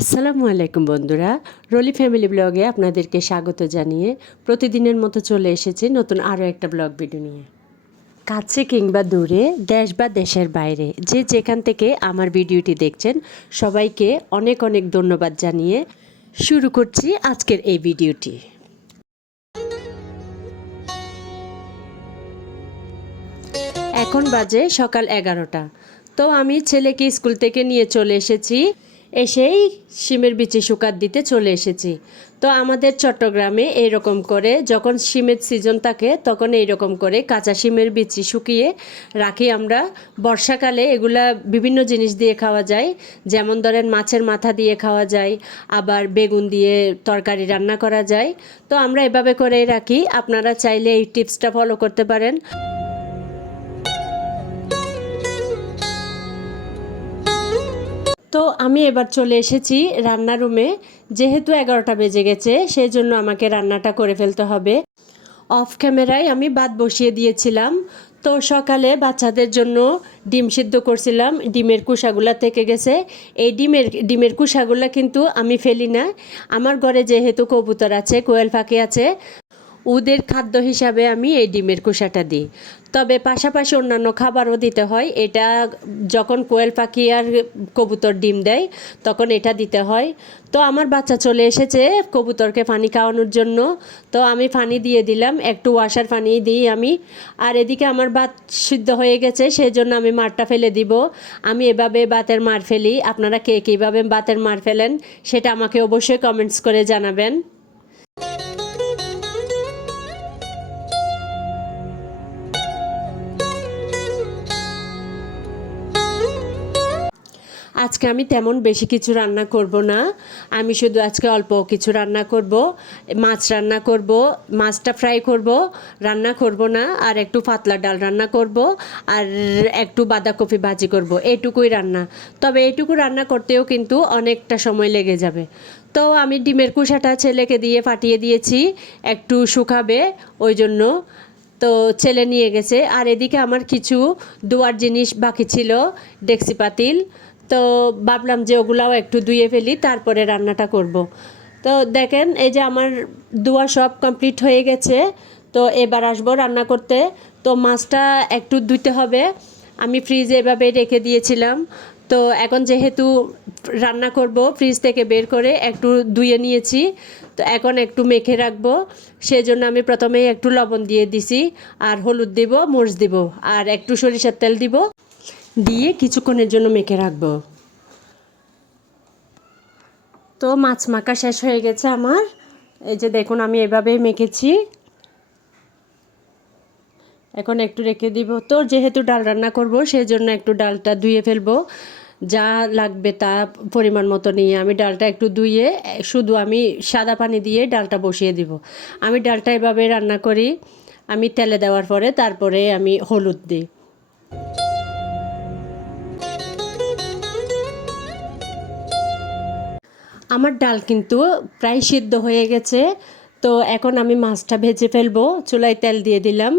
আসসালামু আলাইকুম বন্ধুরা। রলি ফ্যামিলি ব্লগে আপনাদেরকে স্বাগত জানিয়ে প্রতিদিনের মতো চলে এসেছি নতুন আরও একটা ব্লগ ভিডিও নিয়ে। কাছে কিংবা দূরে, দেশ বা দেশের বাইরে, যে যেখান থেকে আমার ভিডিওটি দেখছেন, সবাইকে অনেক অনেক ধন্যবাদ জানিয়ে শুরু করছি আজকের এই ভিডিওটি। এখন বাজে সকাল এগারোটা। তো আমি ছেলেকে স্কুল থেকে নিয়ে চলে এসেছি। এসেই শিমের বিচি শুকাত দিতে চলে এসেছি। তো আমাদের চট্টগ্রামে এইরকম করে যখন শিমের সিজন থাকে, তখন এইরকম করে কাঁচা শিমের বিচি শুকিয়ে রাখি আমরা। বর্ষাকালে এগুলা বিভিন্ন জিনিস দিয়ে খাওয়া যায়। যেমন ধরেন মাছের মাথা দিয়ে খাওয়া যায়, আবার বেগুন দিয়ে তরকারি রান্না করা যায়। তো আমরা এভাবে করেই রাখি। আপনারা চাইলে এই টিপসটা ফলো করতে পারেন। তো আমি এবার চলে এসেছি রান্না রুমে। যেহেতু এগারোটা বেজে গেছে সেই জন্য আমাকে রান্নাটা করে ফেলতে হবে। অফ ক্যামেরায় আমি ভাত বসিয়ে দিয়েছিলাম। তো সকালে বাচ্চাদের জন্য ডিম সিদ্ধ করছিলাম। ডিমের কুসাগুলা থেকে গেছে। এই ডিমের ডিমের কুসাগুলা কিন্তু আমি ফেলি না। আমার ঘরে যেহেতু কবুতর আছে, কোয়েল পাখি আছে ওদের খাদ্য হিসাবে আমি এই ডিমের কুসাটা দিই। তবে পাশাপাশি অন্যান্য খাবারও দিতে হয়। এটা যখন কোয়েল পাখি আর কবুতর ডিম দেয়, তখন এটা দিতে হয়। তো আমার বাচ্চা চলে এসেছে কবুতরকে পানি খাওয়ানোর জন্য। তো আমি পানি দিয়ে দিলাম, একটু ওয়াশার পানি দিই আমি। আর এদিকে আমার ভাত সিদ্ধ হয়ে গেছে সেই জন্য আমি মারটা ফেলে দিব। আমি এভাবে বাতের মার ফেলি। আপনারা কে কীভাবে বাতের মার ফেলেন, সেটা আমাকে অবশ্যই কমেন্টস করে জানাবেন। আজকে আমি তেমন বেশি কিছু রান্না করব না। আমি শুধু আজকে অল্প কিছু রান্না করব, মাছ রান্না করব, মাছটা ফ্রাই করব, রান্না করব না, আর একটু পাতলা ডাল রান্না করব, আর একটু বাঁধাকপি ভাজি করব, এটুকুই রান্না। তবে এইটুকু রান্না করতেও কিন্তু অনেকটা সময় লেগে যাবে। তো আমি ডিমের কুসাটা ছেলেকে দিয়ে ফাটিয়ে দিয়েছি, একটু শুকাবে, ওই জন্য তো ছেলে নিয়ে গেছে। আর এদিকে আমার কিছু দুয়ার জিনিস বাকি ছিল, ডেক্সি পাতিল তো ভাবলাম যে ওগুলাও একটু ধুয়ে ফেলি, তারপরে রান্নাটা করব। তো দেখেন, এই যে আমার দুয়া সব কমপ্লিট হয়ে গেছে, তো এবার আসব রান্না করতে। তো মাছটা একটু ধুতে হবে। আমি ফ্রিজে এভাবে রেখে দিয়েছিলাম। তো এখন যেহেতু রান্না করব ফ্রিজ থেকে বের করে একটু ধুয়ে নিয়েছি। তো এখন একটু মেখে রাখব। সেই জন্য আমি প্রথমেই একটু লবণ দিয়ে দিছি, আর হলুদ দিব, মরিচ দিব, আর একটু সরিষার তেল দিব। দিয়ে কিছুক্ষণের জন্য মেখে রাখব। তো মাছ মাখা শেষ হয়ে গেছে আমার। এই যে দেখুন, আমি এভাবেই মেখেছি। এখন একটু রেখে দিব। তো যেহেতু ডাল রান্না করব সেই জন্য একটু ডালটা ধুয়ে ফেলব। যা লাগবে তা পরিমাণ মতো নিয়ে আমি ডালটা একটু ধুয়ে, শুধু আমি সাদা পানি দিয়ে ডালটা বসিয়ে দিব। আমি ডালটা এভাবে রান্না করি। আমি তেলে দেওয়ার পরে তারপরে আমি হলুদ দিই। আমার ডাল কিন্তু প্রায় সিদ্ধ হয়ে গেছে। তো এখন আমি মাছটা ভেজে ফেলব, চুলায় তেল দিয়ে দিলাম।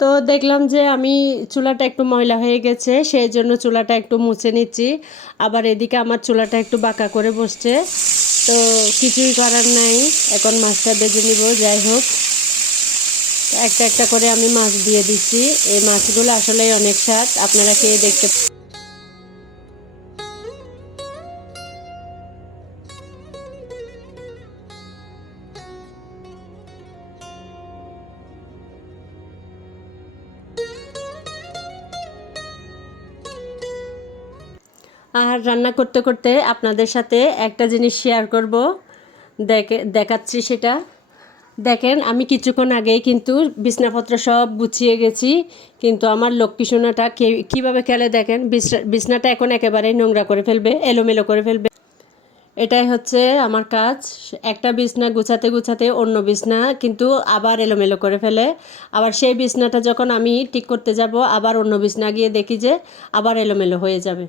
তো দেখলাম যে আমি চুলাটা একটু ময়লা হয়ে গেছে, সেই জন্য চুলাটা একটু মুছে নিচ্ছি। আবার এদিকে আমার চুলাটা একটু বাঁকা করে বসছে। তো কিছুই করার নাই, এখন মাছটা ভেজে নিব, যাই হোক। একটা একটা করে আমি মাছ দিয়ে দিচ্ছি। এই মাছগুলো আসলেই অনেক স্বাদ, আপনারা খেয়ে দেখতে আর রান্না করতে করতে আপনাদের সাথে একটা জিনিস শেয়ার করব। দেখে, দেখাচ্ছি সেটা। দেখেন, আমি কিছুক্ষণ আগেই কিন্তু বিছনাপত্র সব গুছিয়ে গেছি, কিন্তু আমার লক্ষ্মী সোনাটা কীভাবে খেলে দেখেন? বিছনাটা এখন একেবারেই নোংরা করে ফেলবে, এলোমেলো করে ফেলবে। এটাই হচ্ছে আমার কাজ। একটা বিছনা গুছাতে গুছাতে অন্য বিছনা কিন্তু আবার এলোমেলো করে ফেলে। আবার সেই বিছনাটা যখন আমি ঠিক করতে যাব, আবার অন্য বিছনা গিয়ে দেখি যে আবার এলোমেলো হয়ে যাবে।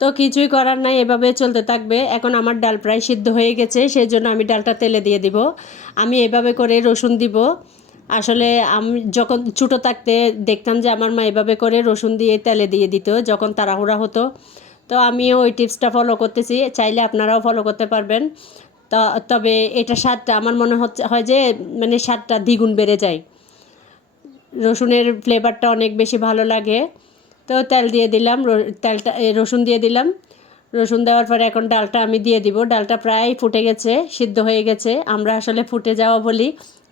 তো কিছুই করার নাই, এভাবে চলতে থাকবে। এখন আমার ডাল প্রায় সিদ্ধ হয়ে গেছে সেই জন্য আমি ডালটা তেলে দিয়ে দিব। আমি এভাবে করে রসুন দিব। আসলে আমি, যখন ছোটো থাকতে দেখতাম যে আমার মা এভাবে করে রসুন দিয়ে তেলে দিয়ে দিত, যখন তাড়াহুড়া হতো। তো আমিও ওই টিপসটা ফলো করতেছি, চাইলে আপনারাও ফলো করতে পারবেন। তবে এটা স্বাদটা, আমার মনে হচ্ছে, হয় যে মানে স্বাদটা দ্বিগুণ বেড়ে যায়। রসুনের ফ্লেভারটা অনেক বেশি ভালো লাগে। তো তেল দিয়ে দিলাম তেলটা রসুন দিয়ে দিলাম। রসুন দেওয়ার পরে এখন ডালটা আমি দিয়ে দিব। ডালটা প্রায় ফুটে গেছে, সিদ্ধ হয়ে গেছে। আমরা আসলে ফুটে যাওয়া বলি।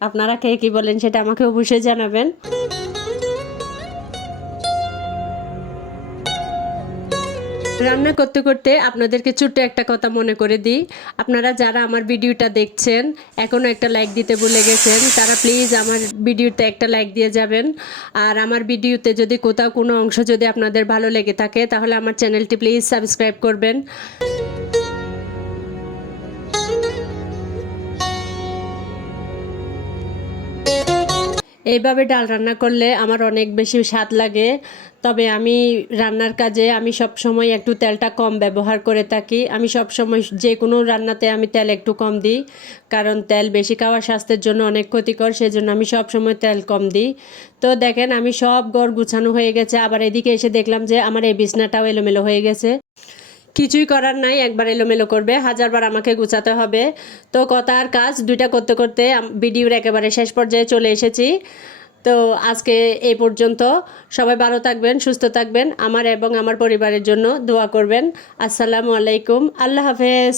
আপনারা কে কী বলেন সেটা আমাকে অবশ্যই জানাবেন। রান্না করতে করতে আপনাদেরকে ছোট্ট একটা কথা মনে করে দিই। আপনারা যারা আমার ভিডিওটা দেখছেন এখনও একটা লাইক দিতে ভুলে গেছেন, তারা প্লিজ আমার ভিডিওতে একটা লাইক দিয়ে যাবেন। আর আমার ভিডিওতে যদি কোথাও কোনো অংশ যদি আপনাদের ভালো লেগে থাকে, তাহলে আমার চ্যানেলটি প্লিজ সাবস্ক্রাইব করবেন। এইভাবে ডাল রান্না করলে আমার অনেক বেশি স্বাদ লাগে। তবে আমি রান্নার কাজে আমি সব সময় একটু তেলটা কম ব্যবহার করে থাকি। আমি সব সময় যে কোনো রান্নাতে আমি তেল একটু কম দিই। কারণ তেল বেশি খাওয়া স্বাস্থ্যের জন্য অনেক ক্ষতিকর, সেজন্য আমি সব সময় তেল কম দিই। তো দেখেন, আমি সব গড় গুছানো হয়ে গেছে। আবার এদিকে এসে দেখলাম যে আমার এই বিছনাটাও এলোমেলো হয়ে গেছে। কিছুই করার নাই, একবার এলোমেলো করবে, হাজারবার আমাকে গুছাতে হবে। তো কথা আর কাজ, দুইটা করতে করতে ভিডিওর একেবারে শেষ পর্যায়ে চলে এসেছি। তো আজকে এই পর্যন্ত। সবাই ভালো থাকবেন, সুস্থ থাকবেন, আমার এবং আমার পরিবারের জন্য দোয়া করবেন। আসসালামু আলাইকুম, আল্লাহ হাফেজ।